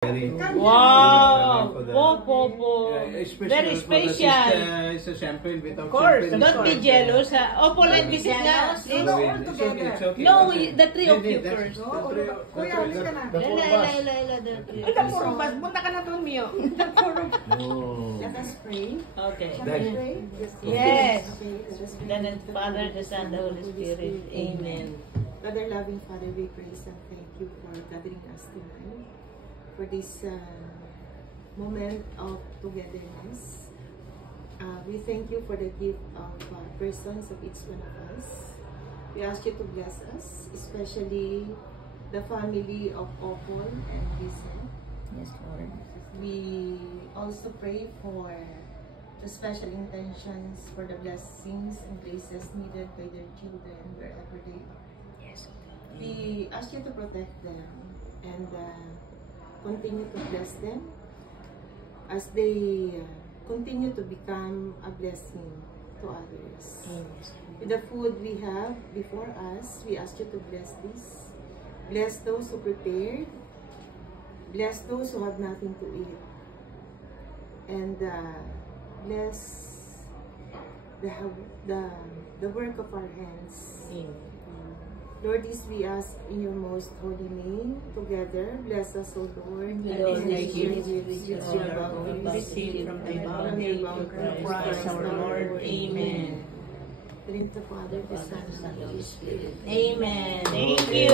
Wow! Very special. Of course. Don't be jealous. Opo, let me sit down. No, all together. No, the three of you first. Kuya, ulit ka na. The four of us. Punta ka na doon, Mio. The four of us. Let us pray. Okay. Shall we pray? Yes. Okay, let us pray. Then the Father, the Son, the Holy Spirit. Amen. Brother loving Father, we praise and thank you for gathering us tonight for this moment of togetherness. We thank you for the gift of persons of each one of us. We ask you to bless us, especially the family of Opal and Vincent. Yes, Lord. We also pray for the special intentions for the blessings and graces needed by their children wherever they are. Yes. We ask you to protect them and continue to bless them as they continue to become a blessing to others. With the food we have before us, we ask you to bless this. Bless those who prepared. Bless those who have nothing to eat. And bless the work of our hands. Lord, this we ask in your most holy name. Together, bless us, O Lord. Receive from thy bounty, Christ our Lord. Amen. The name of the Father, the Son, and the Holy Spirit. Amen. Thank you.